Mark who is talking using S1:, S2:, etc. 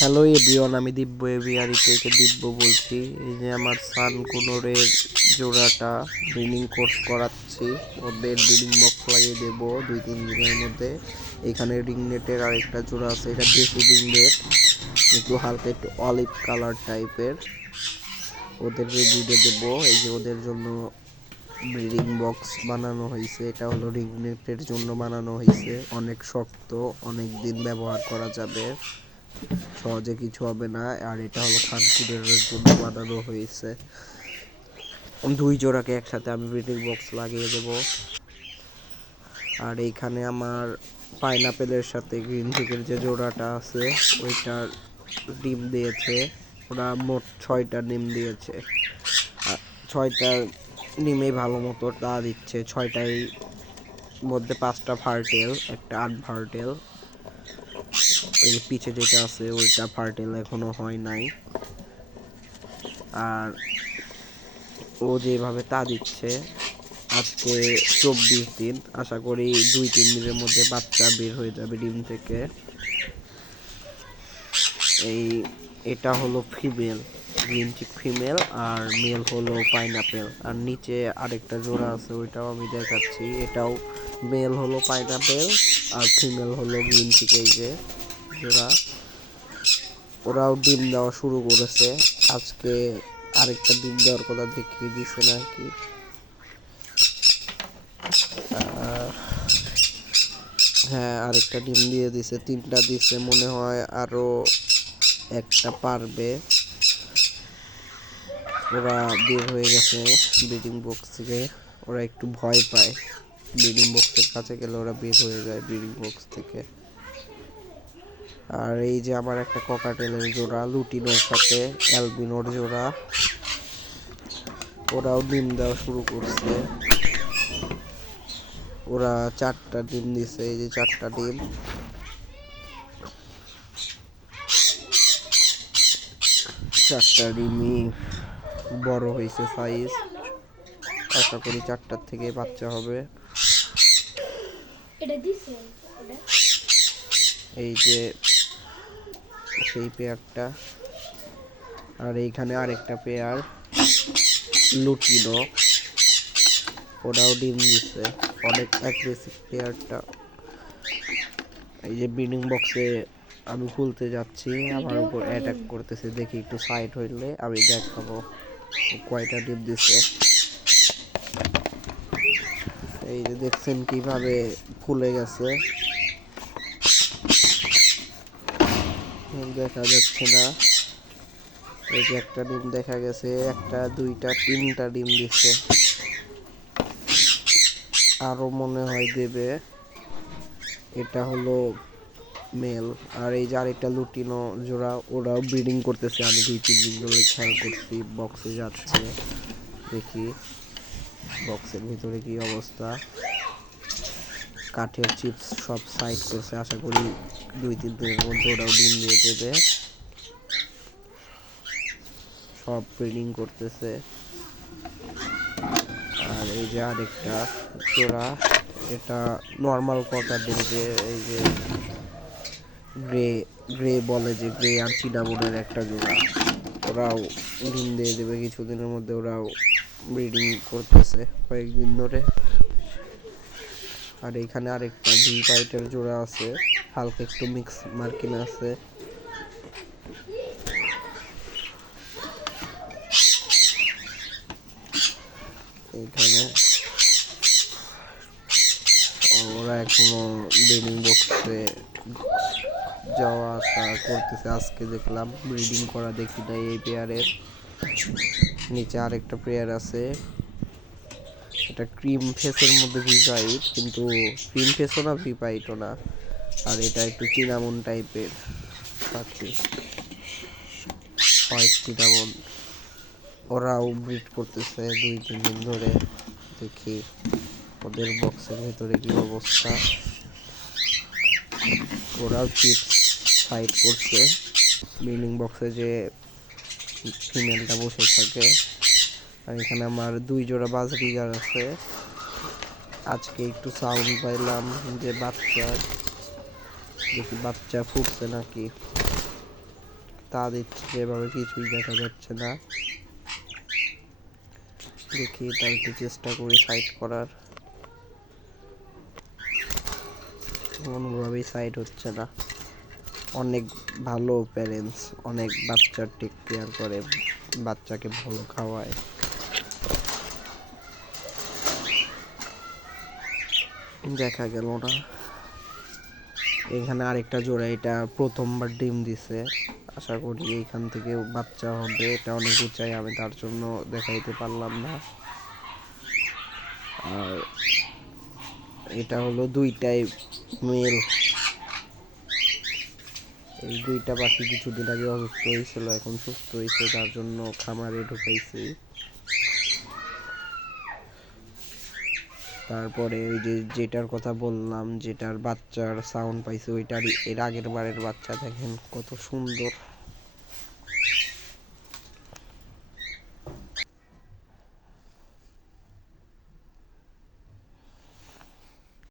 S1: Hello everyone, আমি দিব্য aviary থেকে দিব্য বলছি। এই যে আমার সান কোনোরের জোড়াটা ব্রিডিং কোর্স করাচ্ছি। ওদের ব্রিডিং বক্স লাগিয়ে দেবো দুই তিন দিনের মধ্যে। এখানে রিং নেটের আরেকটা জোড়া আছে, এটা দেশি রিং নেট। একটু হালকা একটু অলিভ কালার টাইপের। ওদেরকে ব্রিডে দেবো। এই যে ওদের জন্য ব্রিডিং বক্স বানানো হয়েছে এটা হলো রিং নেটের জন্য বানানো হয়েছে অনেক শক্ত, অনেক দিন ব্যবহার করা যাবে। সহজে কিছু হবে না, আর এটা হলো খানকুরের জন্য বানানো হয়েছে। দুই জোড়াকে একসাথে আমি ব্রিডিং বক্স লাগিয়ে দেব। আর এইখানে আমার পাইনাপেলের সাথে গ্রিন চিকের যে জোড়াটা আছে, ওইটার ডিম দিয়েছে। ওরা মোট ছয়টা ডিম দিয়েছে। ছয়টা ডিমে ভালো মতো তা দিচ্ছে। ছয়টাই মধ্যে পাঁচটা ফার্টেল একটা আট ওই পিছে যেটা আছে, ওইটা ফার্টেল এখনও হয় নাই। আর ও যেভাবে তা দিচ্ছে, আজকে চব্বিশ দিন, আশা করি দুই তিন দিনের মধ্যে বাচ্চা বের হয়ে যাবে ডিম থেকে। এই, এটা হলো ফিমেল গ্রিন চিক ফিমেল আর মেল হলো পাইনাপেল আর নিচে আরেকটা জোড়া আছে ওইটাও আমি দেখাচ্ছি। এটাও মেল হলো পাইনাপেল আর ফিমেল হলো গ্রিন চিক এই যে জোড়া। ওরাও ডিম দেওয়া শুরু করেছে। আজকে আরেকটা ডিম দেওয়ার কথা দেখিয়ে দিছে নাকি। আহ, হ্যাঁ আরেকটা ডিম দিয়ে দিছে তিনটা দিছে মনে হয় আরও একটা পারবে। ওরা বের হয়ে গেছে ব্রিডিং বক্স থেকে। ওরা একটু ভয় পায়। ব্রিডিং বক্সের কাছে গেলে ওরা বের হয়ে যায় ব্রিডিং বক্স থেকে। আর এই যে আমার একটা ককাটেলের জোড়া, লুটিনোর সাথে অ্যালবিনোর জোড়া। ওরাও ডিম দেওয়া শুরু করছে। ওরা চারটা ডিম দিছে, এই যে চারটা ডিম। চারটা ডিমই বড় হয়েছে সাইজ আশা করি চারটার থেকে বাচ্চা হবে। এই যে সেই পেয়ারটা আর এইখানে আরেকটা পেয়ার লুটিনো ওরাও ডিম দিচ্ছে অনেক অ্যাগ্রেসিভ পেয়ারটা এই যে ব্রিডিং বক্সে আমি খুলতে যাচ্ছি। আমার উপর অ্যাটাক করতেছে। দেখি একটু সাইড হইলে আমি দেখাবো। কয়টা ডিম দিচ্ছে এই যে দেখছেন কীভাবে ফুলে গেছে। দেখা যাচ্ছে না। এই যে একটা ডিম দেখা গেছে, একটা, দুইটা, তিনটা ডিম দিচ্ছে আরও মনে হয় দেবে। এটা হলো মেল আর এই যে আরেকটা লুটিনো জোড়া, ওরাও ব্রিডিং করতেছে। আমি দুই, তিন দিন ধরে খেয়াল করছি বক্সে যাচ্ছে। দেখি বক্সের ভিতরে কি অবস্থা। কাঠের চিপস সব সাইড করছে, আশা করি দুই, তিন দিনের মধ্যে ওরাও ডিম দিয়ে দেবে। সব ব্রিডিং করতেছে। আর এই যে আরেকটা জোড়া, এটা নর্মাল কটার ডিম যে, এই যে গ্রে গ্রে বলে যে গ্রে আর চিনামনের একটা জোড়া। ওরাও ডিম দিয়ে দেবে কিছুদিনের মধ্যে, ওরাও ব্রিডিং করতেছে কয়েকদিন ধরে। আর এখানে আরেকটা ভি পাইটের জোড়া আছে, হালকা একটু মিক্স মার্কিন আছে। এখানে ওরা এখনও ব্রিডিং বক্সে যাওয়া আসা করতেছে। আজকে দেখলাম ব্রিডিং করা দেখি নাই এই পেয়ারের নিচে আরেকটা পেয়ার আছে। এটা ক্রিম ফেসের মধ্যে ভিপাইট কিন্তু ক্রিম ফেসও না ভিপাইটও না। আর এটা একটু চিনামন টাইপের পাখি। White cinnamon. ওরাও ব্রিড করতেছে দুই, তিন দিন ধরে। দেখি ওদের বক্সের ভেতরে কি অবস্থা। ওরাও চিপস ফাইট করছে। বিল্ডিং বক্সে যে ফিমেলটা বসে থাকে। আর এখানে আমার দুই জোড়া বাজরিগার আছে। আজকে একটু সাউন্ড পাইলাম যে বাচ্চা, দেখি বাচ্চা ফুটছে নাকি। তা দিচ্ছে কিছুই দেখা যাচ্ছে না। দেখি এটা একটু চেষ্টা করি সাইড করার। কোনোভাবেই সাইড হচ্ছে না। অনেক ভালো প্যারেন্টস অনেক বাচ্চার টেক কেয়ার করে, বাচ্চাকে ভালো খাওয়ায়। দেখা গেল না। এখানে আরেকটা জোড়া, এটা প্রথমবার ডিম দিছে। আশা করি এইখান থেকে বাচ্চা হবে, এটা অনেক উঁচাই, আমি তার জন্য দেখাইতে পারলাম না। আর এটা হলো দুইটাই মেল এই দুইটা পাখি কিছুদিন আগে অসুস্থ হয়েছিল, এখন সুস্থ হয়েছে তার জন্য খামারে ঢুকাইছি। তারপরে ওই যে যেটার কথা বললাম, যেটার বাচ্চার সাউন্ড পাইছে, ওইটারই, এর আগের বারের বাচ্চা, দেখেন কত সুন্দর।